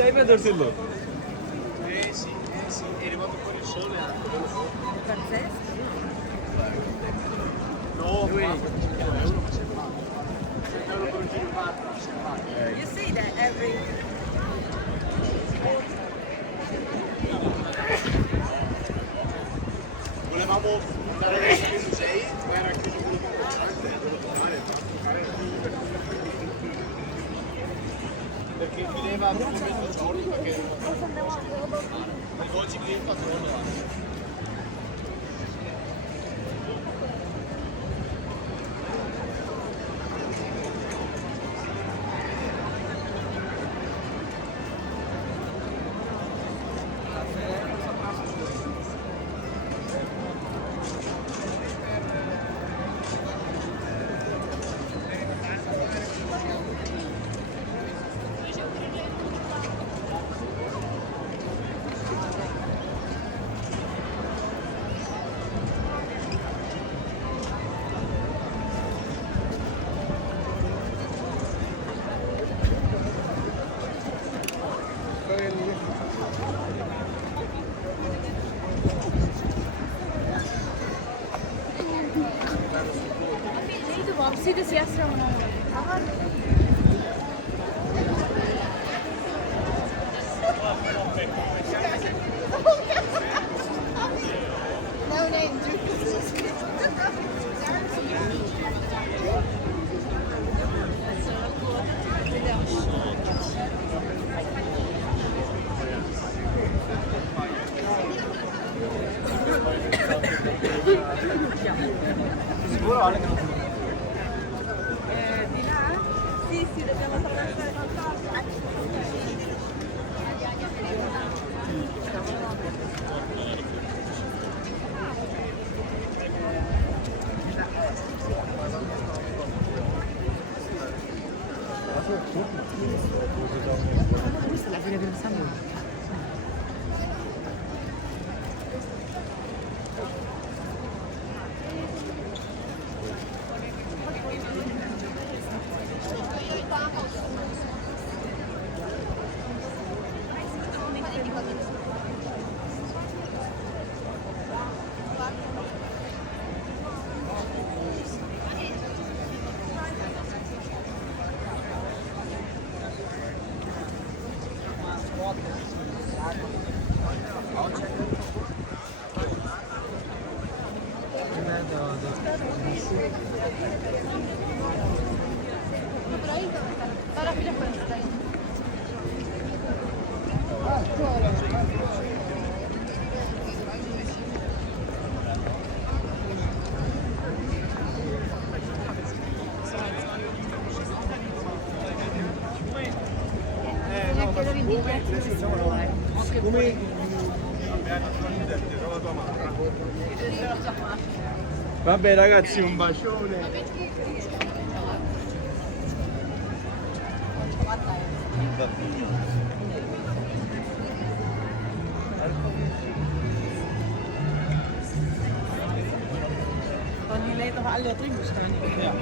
Hai vederselo. Sì, è arrivato con il sole anche. Pazzesco. No, euro faceva euro per un giro in barca. You see that every Volevamo andare adesso nei musei, ma era chiuso quello commerciante, perché chiudeva dopo mezzogiorno perché i dolci qui in patrono. See this yesterday when I was no name. Sicuro Ale che non di là? Sì, dobbiamo attraversare qualcosa. Questa è la fine del sangue. come trovato amara. Vabbè ragazzi, un bacione. Want die leed nog alle drie moest gaan. Ja.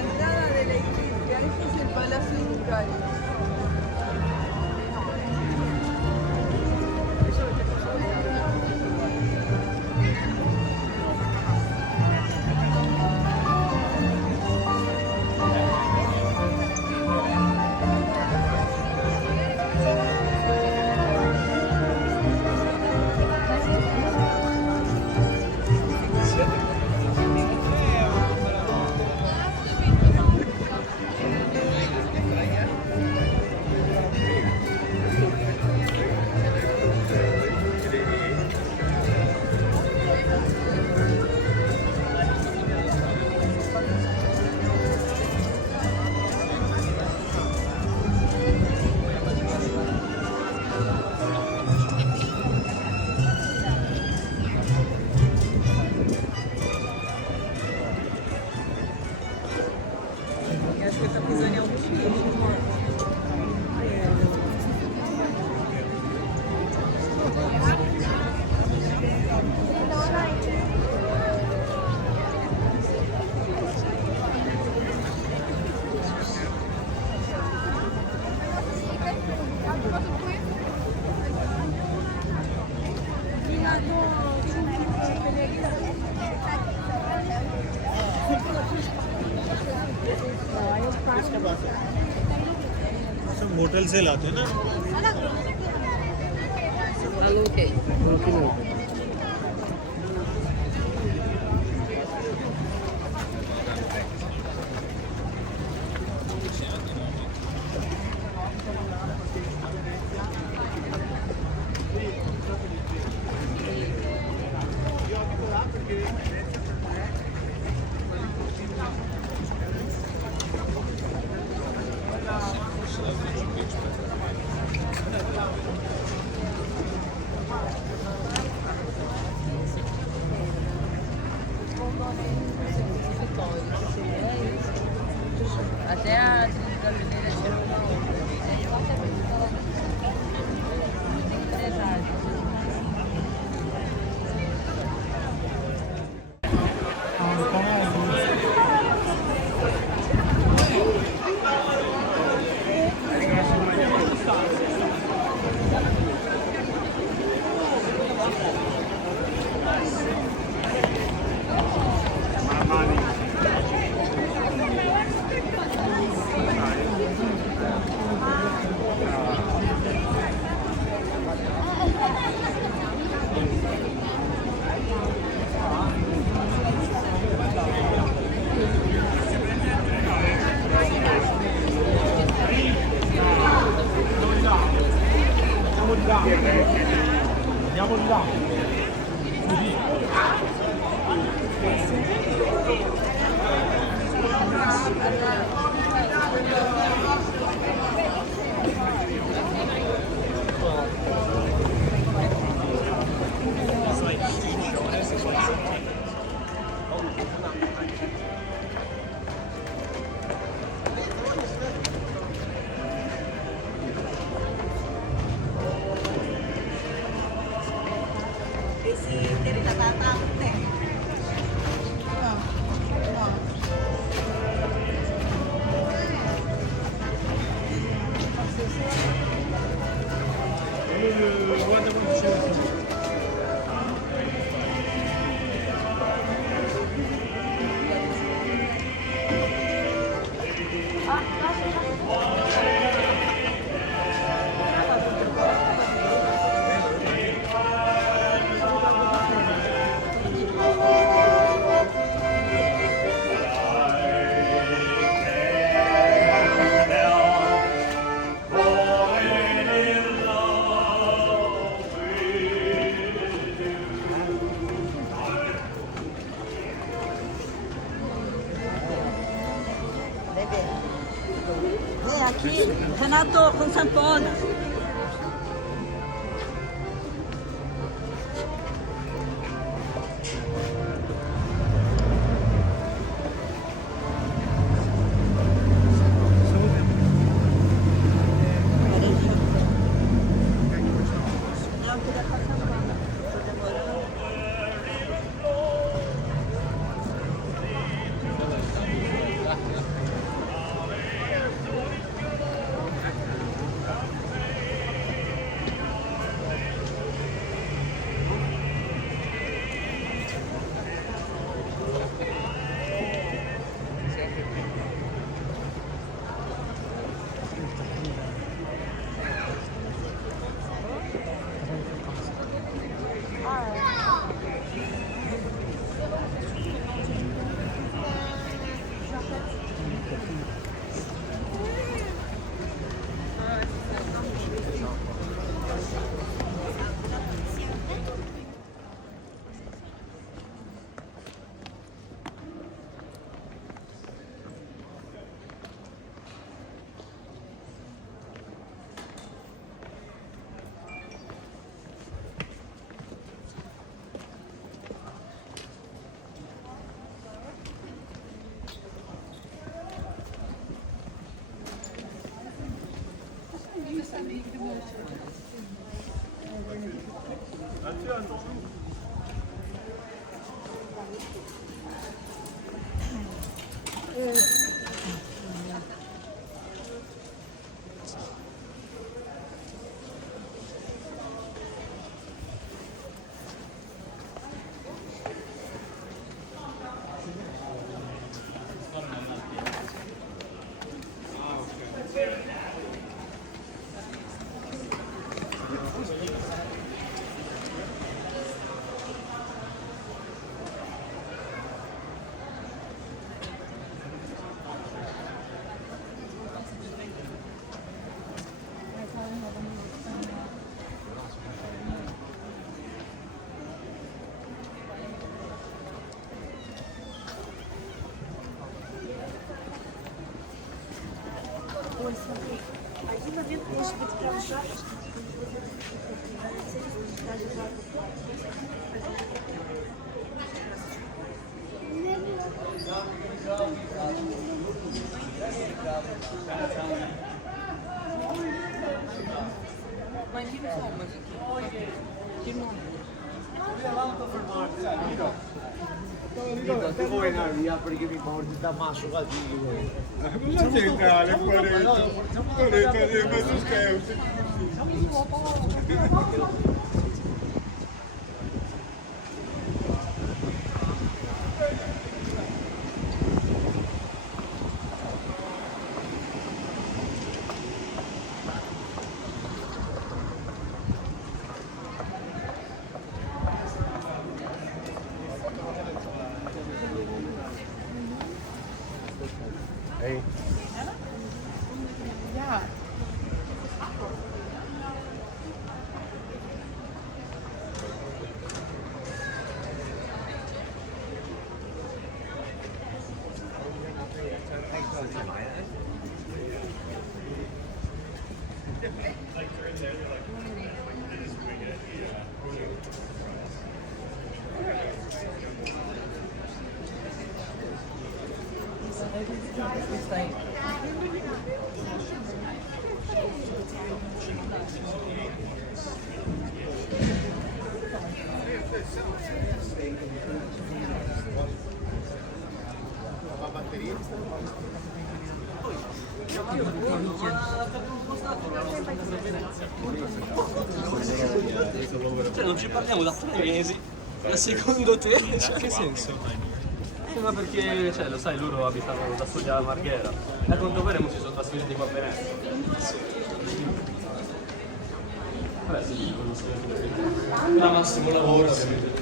Entrada de la iglesia, este es el Palacio Ducal. सब होटल से लाते हैं ना। Até a brasileira Aqui, Renato, com sanfona. Te vuoi andare via perché mi mordi da masso cattivo. Cosa c'entra le pareti? Ma tu scherzi? Hey. Ja. Cioè non ci parliamo da 3 mesi, ma secondo te? Cioè, Che senso? ma perché, cioè, lo sai, loro abitavano da soli alla Marghera e a quanto pare mo si sono trasferiti qua a Venezia. Vabbè sì, non so. La massimo lavoro ovviamente.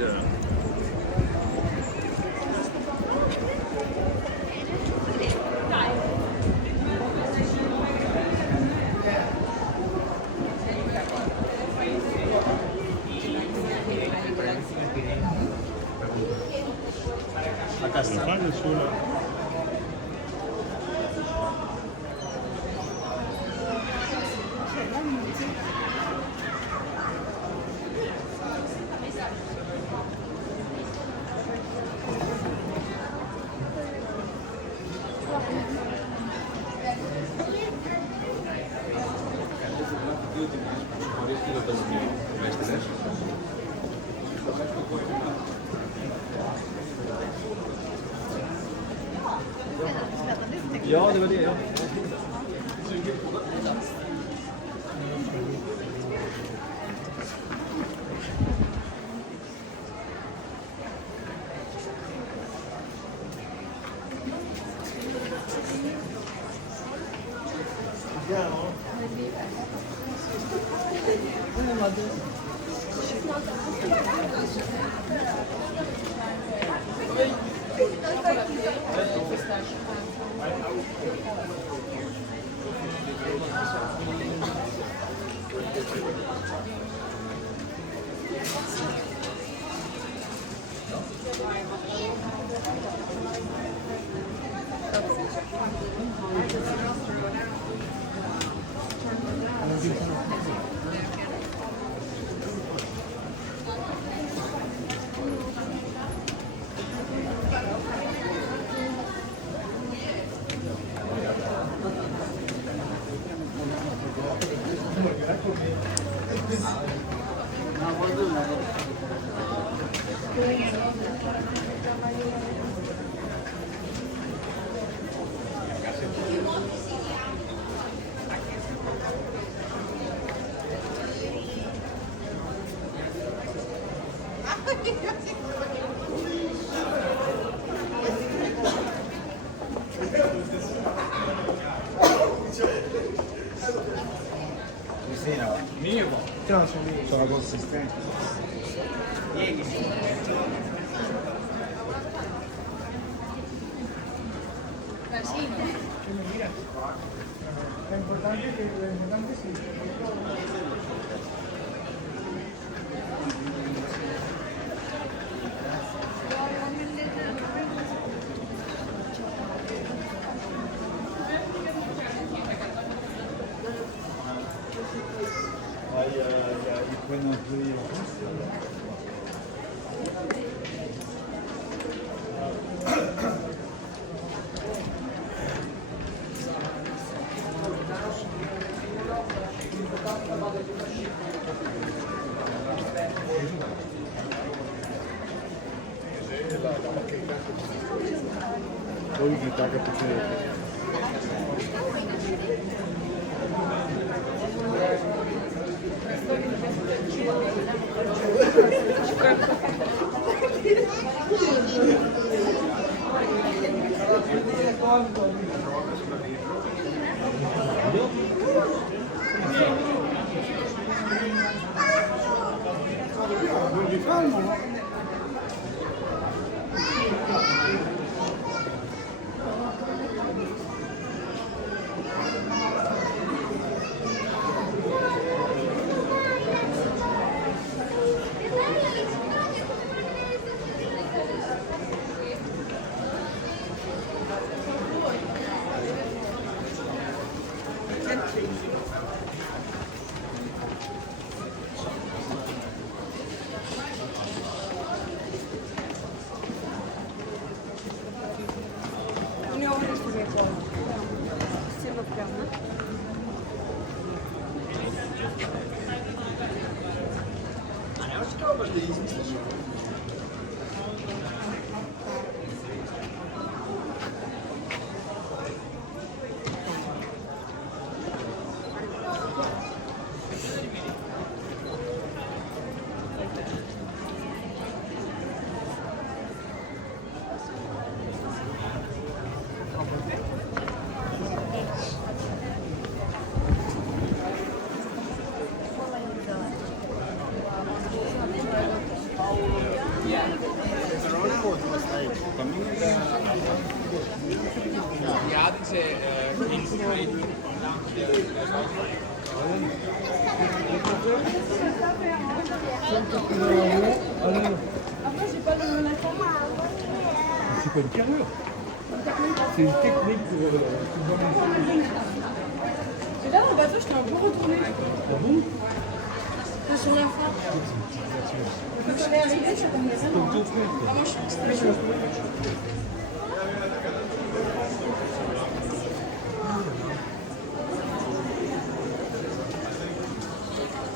Yeah. Acá está. Fare solo. Ja, det var det. Ja. Sono consistenti. È importante Poi mi tagga perché Ja, dit is Après, j'ai pas le C'est pas une carrure. C'est une technique pour Et là, dans le bateau, j'étais un peu retournée. Ah bon? Sur la fin. Quand on est arrivé, ça tombait vraiment. Ah, moi, je suis c'était chaud.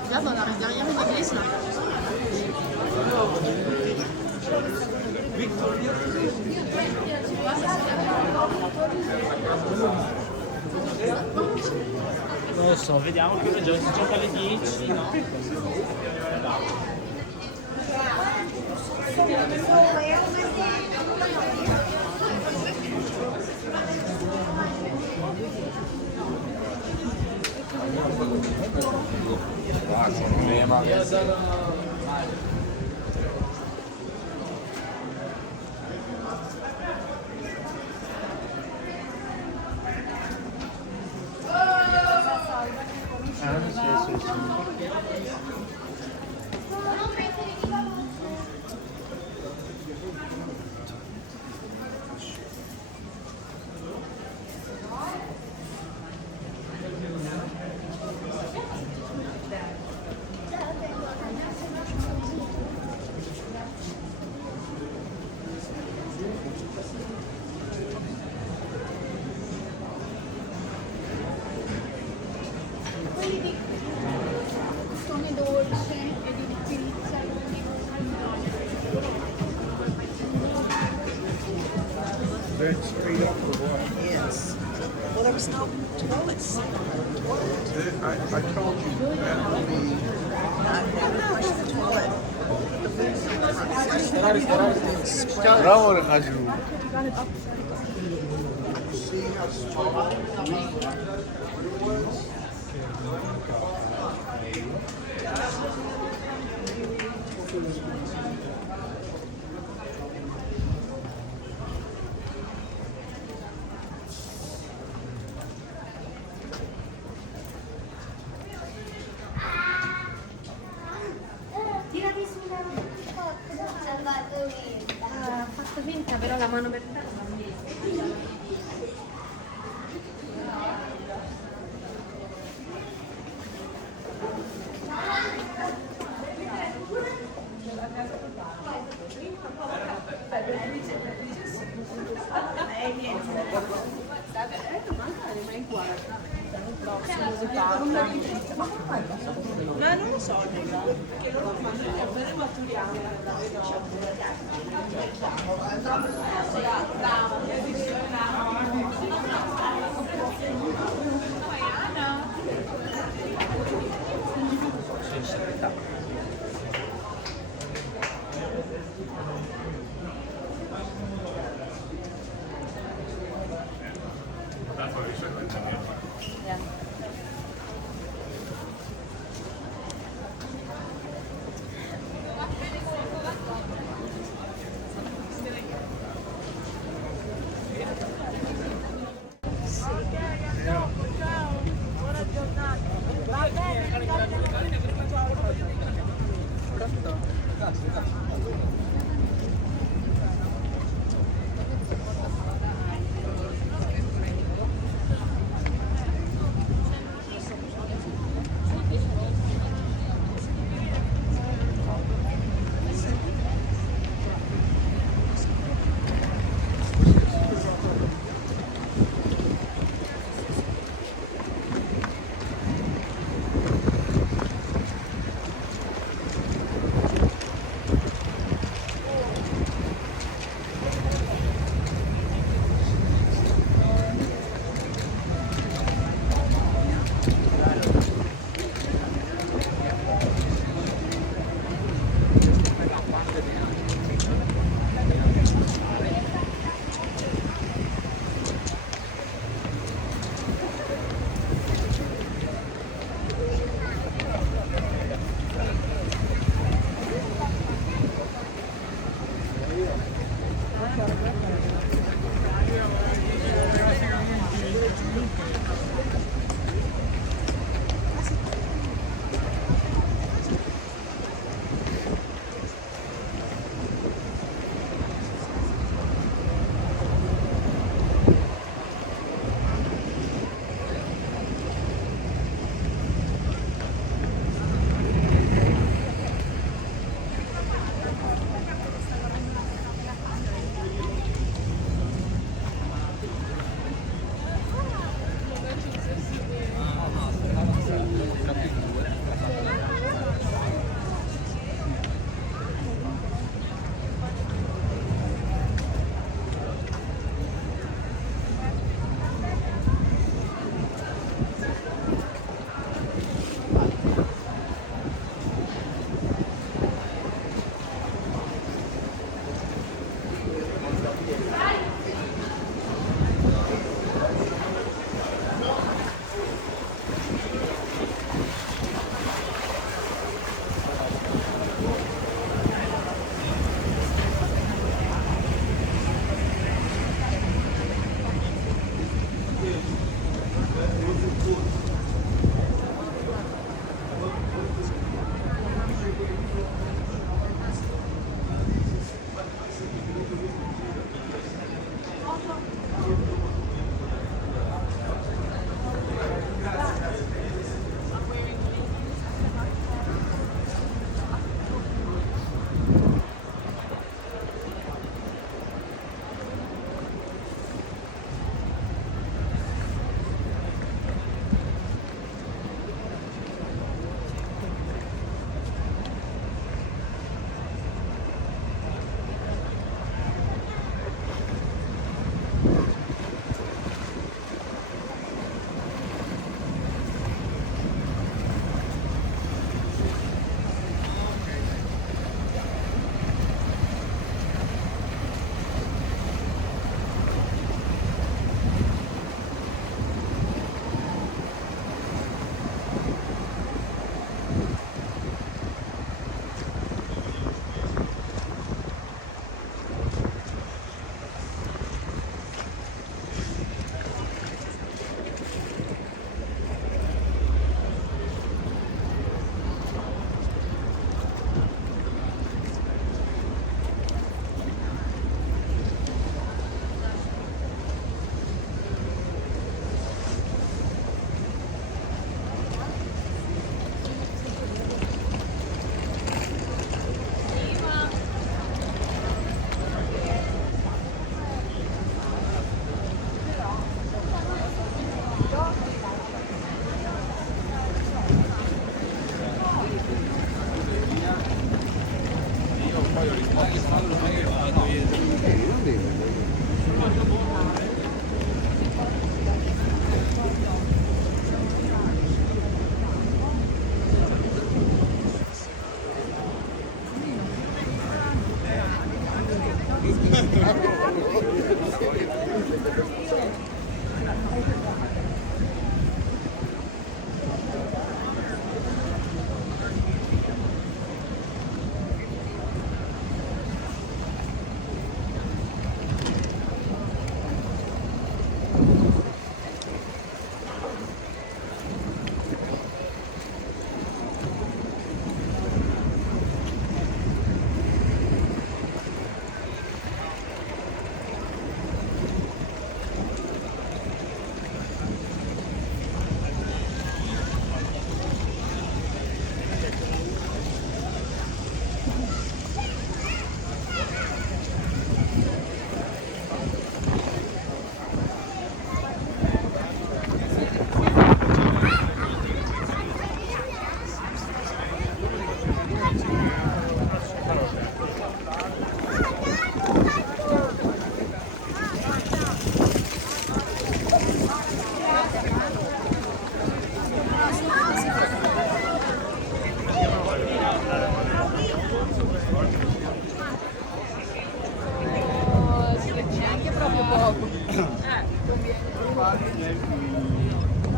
Regarde, on arrive derrière une église là. Non so, vediamo che si gioca alle 10, no? Quelli di custone dolce e di pizza. That's straight up for what? Yes. Well, there was no toilets. I told you that would be. I've never pushed the toilet. Bravo ragazzi. Tirati sulla salvato ha fatto finta però la mano per terra. Ma non lo so, che loro fanno bene maturiamo.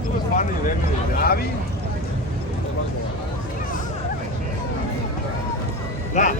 Dove fanno i remi dei bravi? Là!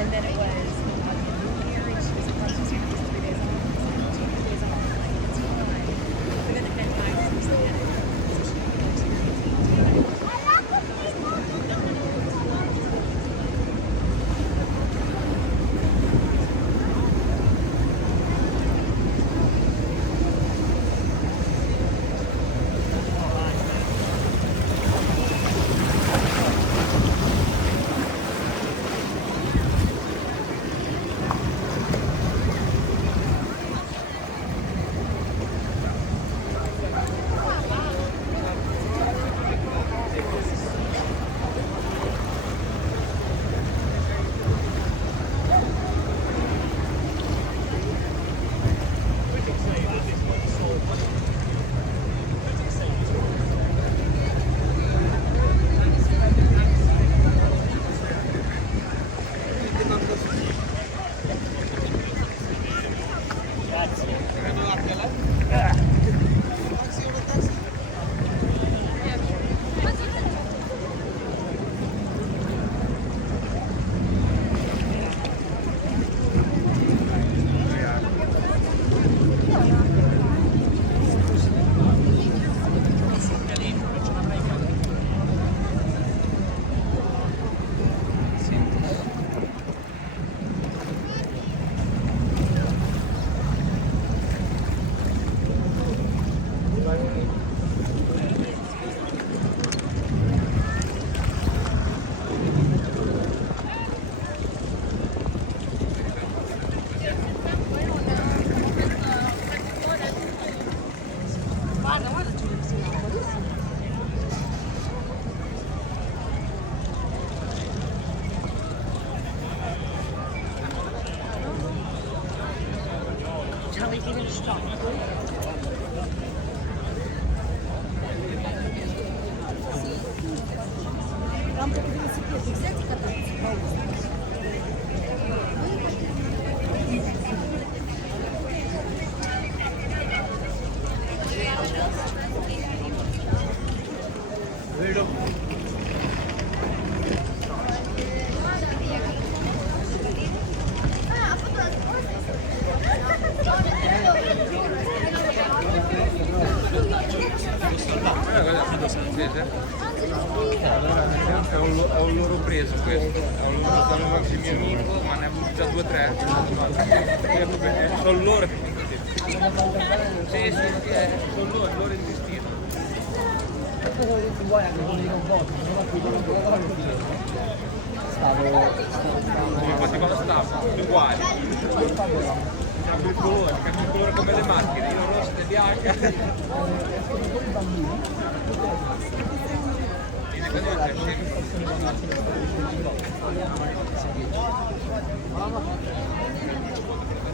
And then it was married. She was a couple of years, 3 days on, 2 days on, like it's fine. But then it meant 5 years later. Ho un loro preso questo, ho un loro stanno qualche mio amico, ma ne ha avuto già 2 o 3. Sono loro che fanno così. Sì, sono loro in destino. Infatti quando stavo, uguali. Cambio il colore come le macchine, io rosso e bianca.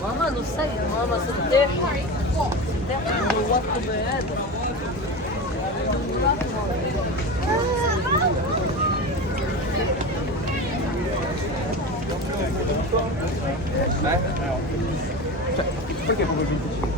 Mama, não sei, mama, se der no outro bed. Perché come 25?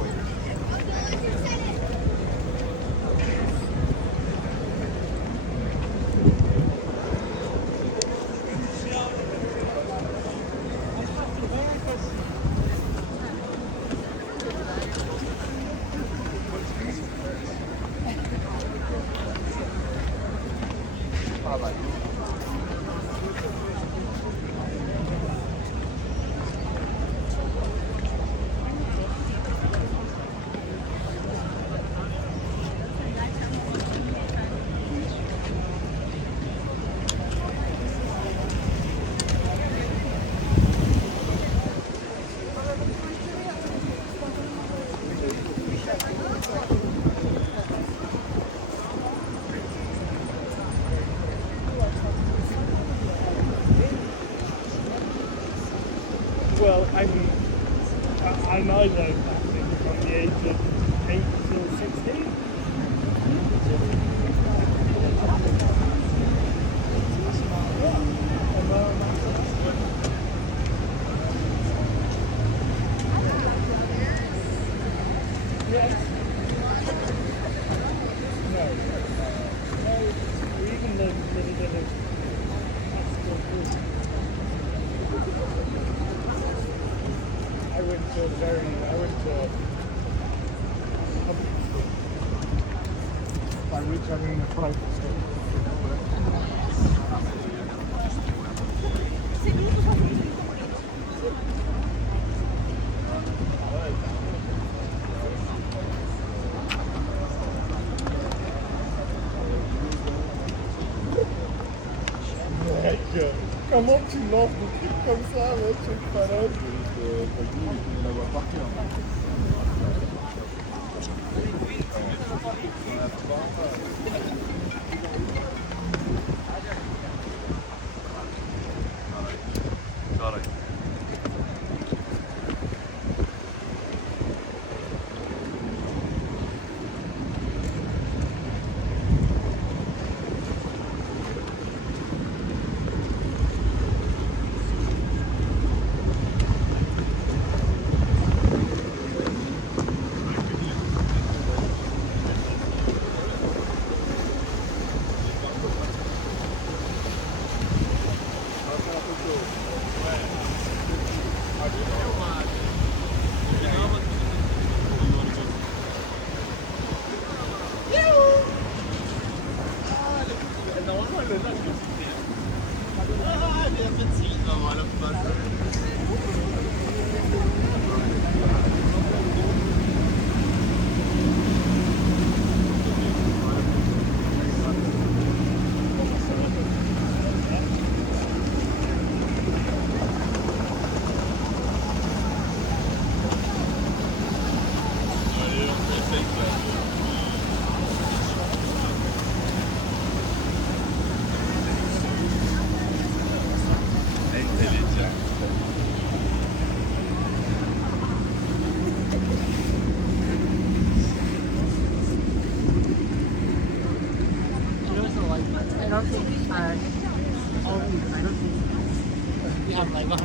Well, I know those from the age of 8 till Comment tu lances des trucs comme ça, ouais, tu es malade. Il la voit partir. I don't think I don't think we have like 100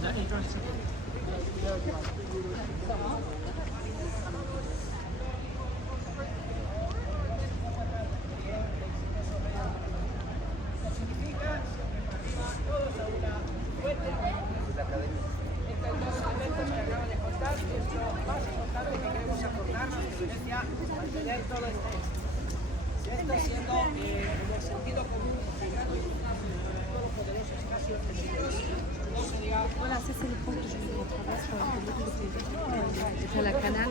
the entrance. Voilà, ça c'est le pont que je voulais traverser sur le canal.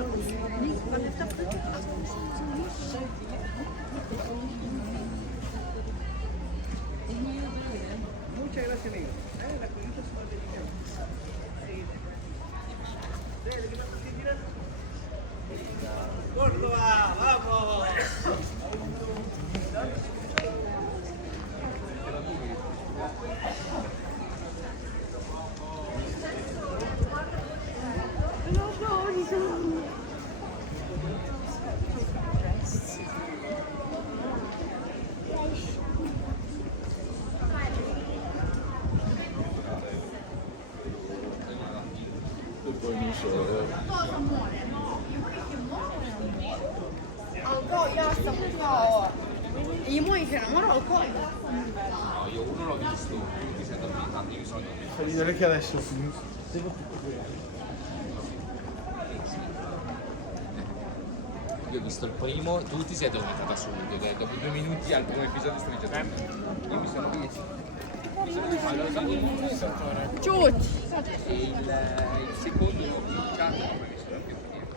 primo e si innamorò poi. No, io uno l'ho visto, tu ti sei dormita, io mi sono dormito. Fai vedere che adesso devo Io ho visto il primo, tu ti sei dormita da subito, dopo 2 minuti al primo episodio stavi già dormendo. Io mi sono visto. Allora, Ciucci! e il secondo l'ho cominciato come mi sono più niente.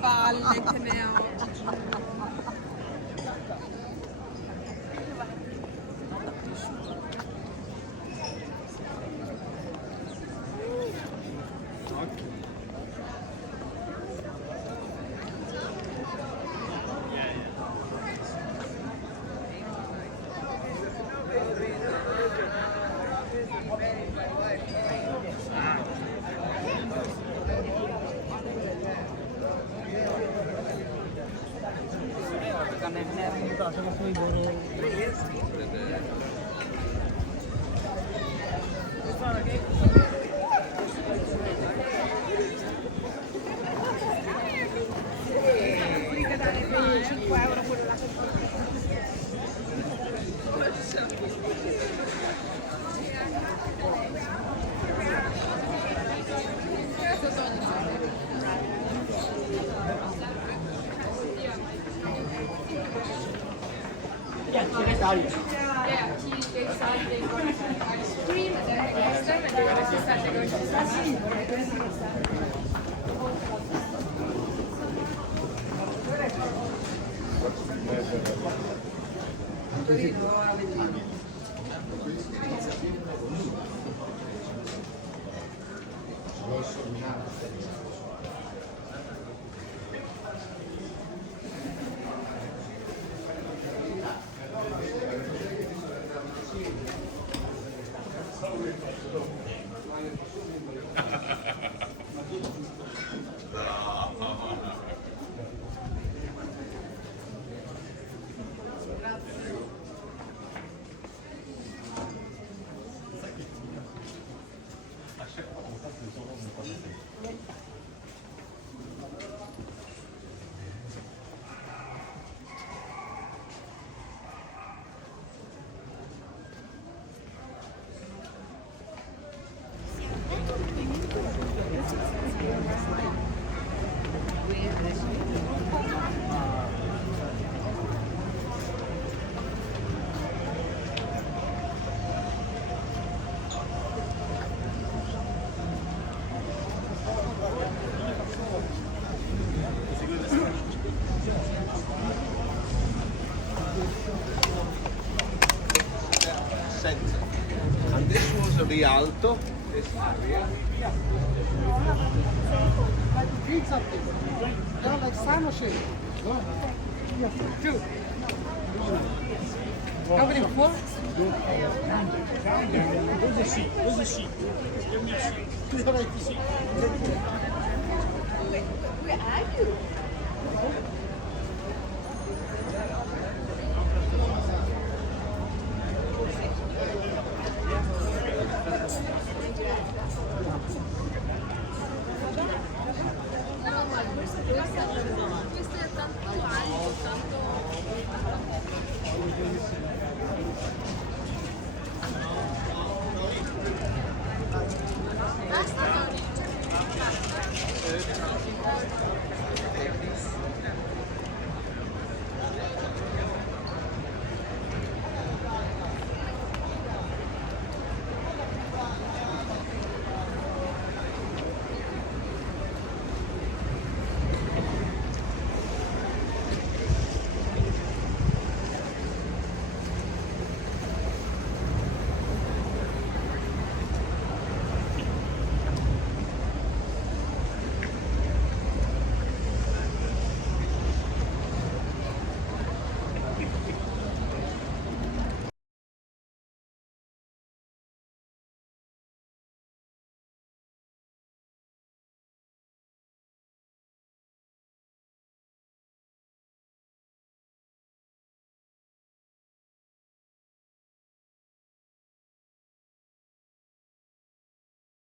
Palle che ne ho. Yeah, cheesecake, salted, ice cream, and then pasta, and then adesso state con Poi alto e si arriva. Pizza. No, like sandwiches. Two. How many before? Questo è tanto alto, tanto... Basta,